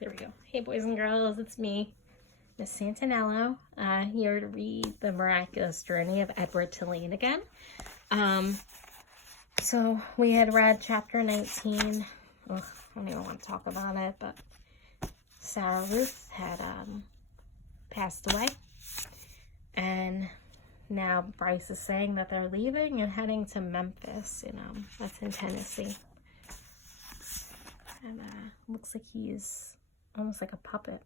There we go. Hey, boys and girls, it's me, Miss Santinello, here to read The Miraculous Journey of Edward Tulane again. So we had read chapter 19. Ugh, I don't even want to talk about it, but Sarah Ruth had passed away. And now Bryce is saying that they're leaving and heading to Memphis, that's in Tennessee. And looks like he's almost like a puppet.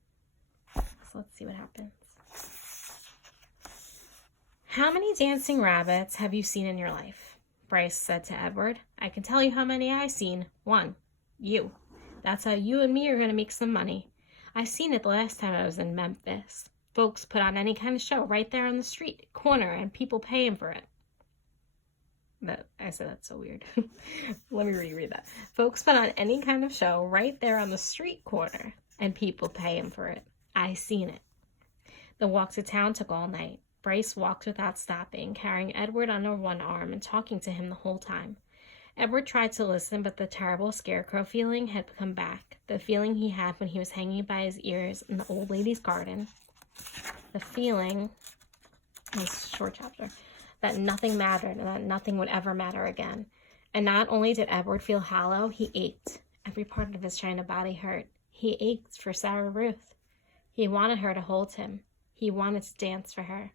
So let's see what happens. How many dancing rabbits have you seen in your life? Bryce said to Edward. I can tell you how many I've seen. One. You. That's how you and me are going to make some money. I seen it the last time I was in Memphis. Folks put on any kind of show right there on the street corner and people paying for it. I said that's so weird. Let me reread that. Folks put on any kind of show right there on the street corner and people paying for it. I seen it. The walk to town took all night. Bryce walked without stopping, carrying Edward under one arm and talking to him the whole time. Edward tried to listen, but the terrible scarecrow feeling had come back. The feeling he had when he was hanging by his ears in the old lady's garden. The feeling, this short chapter, that nothing mattered and that nothing would ever matter again. And not only did Edward feel hollow, he ached. Every part of his china body hurt. He ached for Sarah Ruth. He wanted her to hold him. He wanted to dance for her.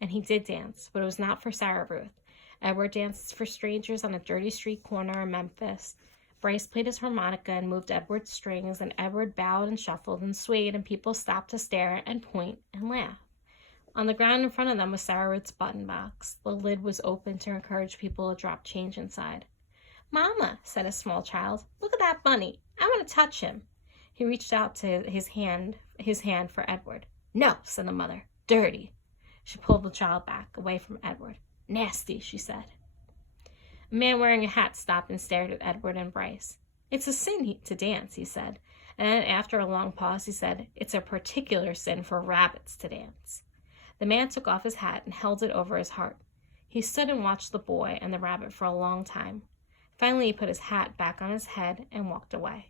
And he did dance, but it was not for Sarah Ruth. Edward danced for strangers on a dirty street corner in Memphis. Bryce played his harmonica and moved Edward's strings, and Edward bowed and shuffled and swayed, and people stopped to stare and point and laugh. On the ground in front of them was Sarah Ruth's button box. The lid was open to encourage people to drop change inside. Mama, said a small child, look at that bunny. I want to touch him. He reached out to his hand for Edward. No, said the mother. Dirty. She pulled the child back, away from Edward. Nasty, she said. A man wearing a hat stopped and stared at Edward and Bryce. It's a sin to dance, he said. And then after a long pause, he said, it's a particular sin for rabbits to dance. The man took off his hat and held it over his heart. He stood and watched the boy and the rabbit for a long time. Finally, he put his hat back on his head and walked away.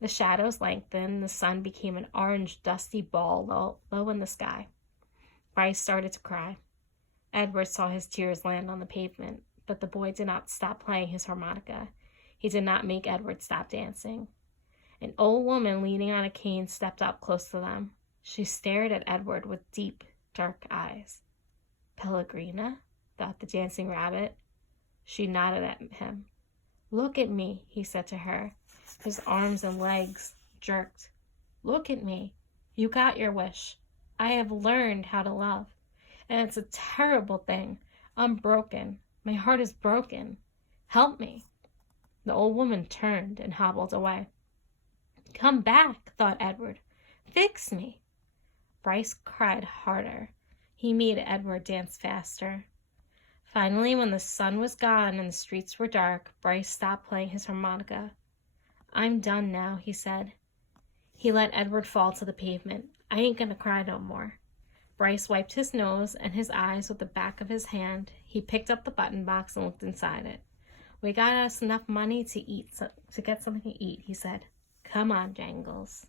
The shadows lengthened. The sun became an orange, dusty ball low in the sky. Bryce started to cry. Edward saw his tears land on the pavement, but the boy did not stop playing his harmonica. He did not make Edward stop dancing. An old woman leaning on a cane stepped up close to them. She stared at Edward with deep, dark eyes. Pellegrina, thought the dancing rabbit. She nodded at him. Look at me, he said to her. His arms and legs jerked. Look at me. You got your wish. I have learned how to love. And it's a terrible thing. I'm broken. My heart is broken. Help me. The old woman turned and hobbled away. Come back, thought Edward. Fix me. Bryce cried harder. He made Edward dance faster. Finally, when the sun was gone and the streets were dark, Bryce stopped playing his harmonica. I'm done now, he said. He let Edward fall to the pavement. I ain't gonna cry no more. Bryce wiped his nose and his eyes with the back of his hand. He picked up the button box and looked inside it. We got us enough money to get something to eat, he said. Come on, Jangles.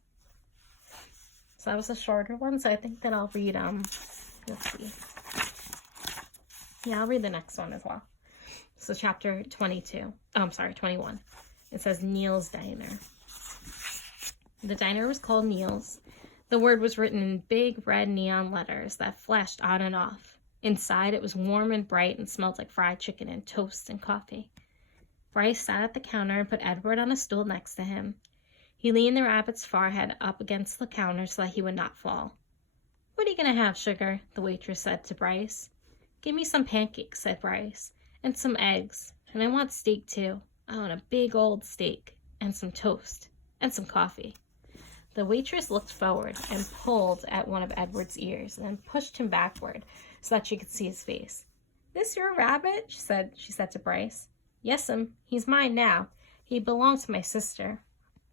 So that was a shorter one, so I think that I'll read, let's see. Yeah, I'll read the next one as well. So chapter 21. It says Neil's Diner. The diner was called Neil's. The word was written in big red neon letters that flashed on and off. Inside, it was warm and bright and smelled like fried chicken and toast and coffee. Bryce sat at the counter and put Edward on a stool next to him. He leaned the rabbit's forehead up against the counter so that he would not fall. What are you going to have, sugar? The waitress said to Bryce. Give me some pancakes, said Bryce, and some eggs. And I want steak, too. I want a big old steak, and some toast, and some coffee. The waitress looked forward and pulled at one of Edward's ears and then pushed him backward so that she could see his face. This your rabbit? She said to Bryce. Yes'm, he's mine now. He belonged to my sister.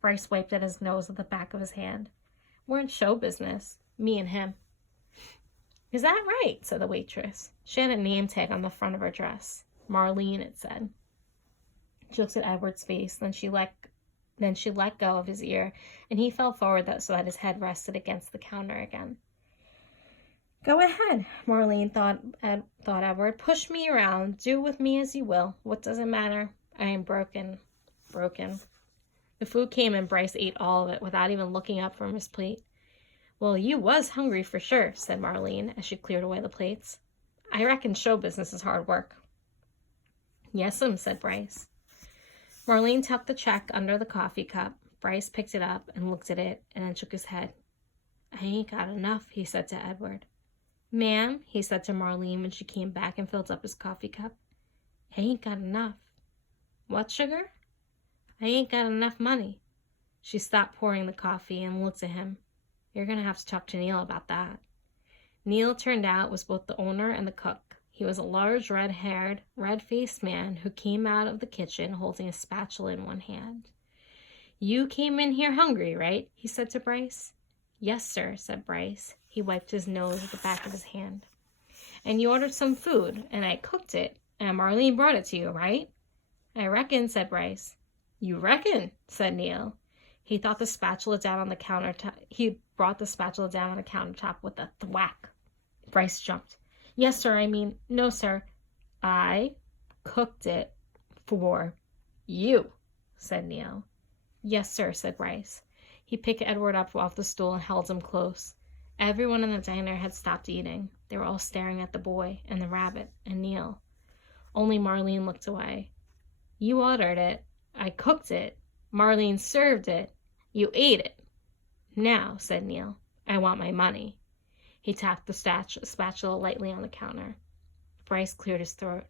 Bryce wiped at his nose with the back of his hand. We're in show business, me and him. Is that right? Said the waitress. She had a name tag on the front of her dress. Marlene, it said. She looked at Edward's face, then she let Then she let go of his ear, and he fell forward so that his head rested against the counter again. Go ahead, Marlene thought Edward. Push me around. Do with me as you will. What does it matter? I am broken. Broken. The food came and Bryce ate all of it without even looking up from his plate. Well, you was hungry for sure, said Marlene as she cleared away the plates. I reckon show business is hard work. Yes'm, said Bryce. Marlene tucked the check under the coffee cup. Bryce picked it up and looked at it and then shook his head. I ain't got enough, he said to Edward. Ma'am, he said to Marlene when she came back and filled up his coffee cup. I ain't got enough. What, sugar? I ain't got enough money. She stopped pouring the coffee and looked at him. You're going to have to talk to Neil about that. Neil, turned out, was both the owner and the cook. He was a large, red-haired, red-faced man who came out of the kitchen holding a spatula in one hand. You came in here hungry, right? He said to Bryce. Yes, sir, said Bryce. He wiped his nose with the back of his hand. And you ordered some food, and I cooked it, and Marlene brought it to you, right? I reckon, said Bryce. You reckon, said Neil. He thought the spatula down on the countertop. He brought the spatula down on the countertop with a thwack. Bryce jumped. Yes, sir, no, sir. I cooked it for you, said Neil. Yes, sir, said Bryce. He picked Edward up off the stool and held him close. Everyone in the diner had stopped eating. They were all staring at the boy and the rabbit and Neil. Only Marlene looked away. You ordered it. I cooked it. Marlene served it. You ate it. Now, said Neil, I want my money. He tapped the spatula lightly on the counter. Bryce cleared his throat.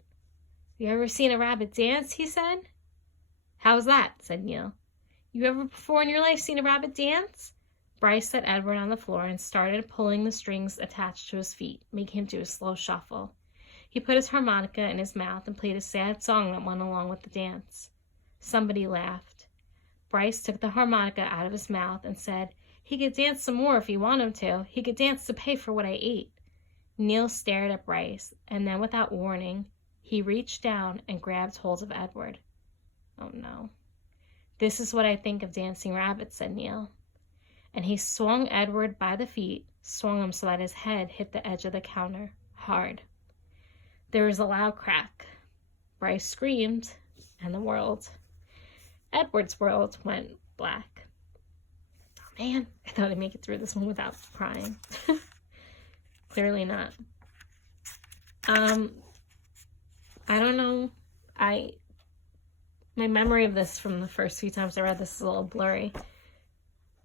You ever seen a rabbit dance? He said. How's that? Said Neil. You ever before in your life seen a rabbit dance? Bryce set Edward on the floor and started pulling the strings attached to his feet, making him do a slow shuffle. He put his harmonica in his mouth and played a sad song that went along with the dance. Somebody laughed. Bryce took the harmonica out of his mouth and said, he could dance some more if he wanted to. He could dance to pay for what I ate. Neil stared at Bryce, and then without warning, he reached down and grabbed hold of Edward. Oh no. This is what I think of dancing rabbits, said Neil. And he swung Edward by the feet, swung him so that his head hit the edge of the counter, hard. There was a loud crack. Bryce screamed, and Edward's world went black. Oh man, I thought I'd make it through this one without crying. Clearly not. I don't know. My memory of this from the first few times I read this is a little blurry.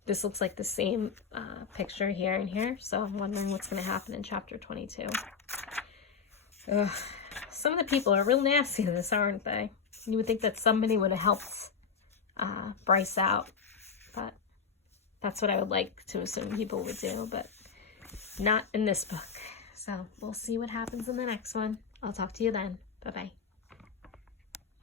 This looks like the same picture here and here, so I'm wondering what's going to happen in chapter 22. Ugh. Some of the people are real nasty in this, aren't they? You would think that somebody would have helped Bryce out, but that's what I would like to assume people would do, but not in this book. So we'll see what happens in the next one. I'll talk to you then. Bye-bye.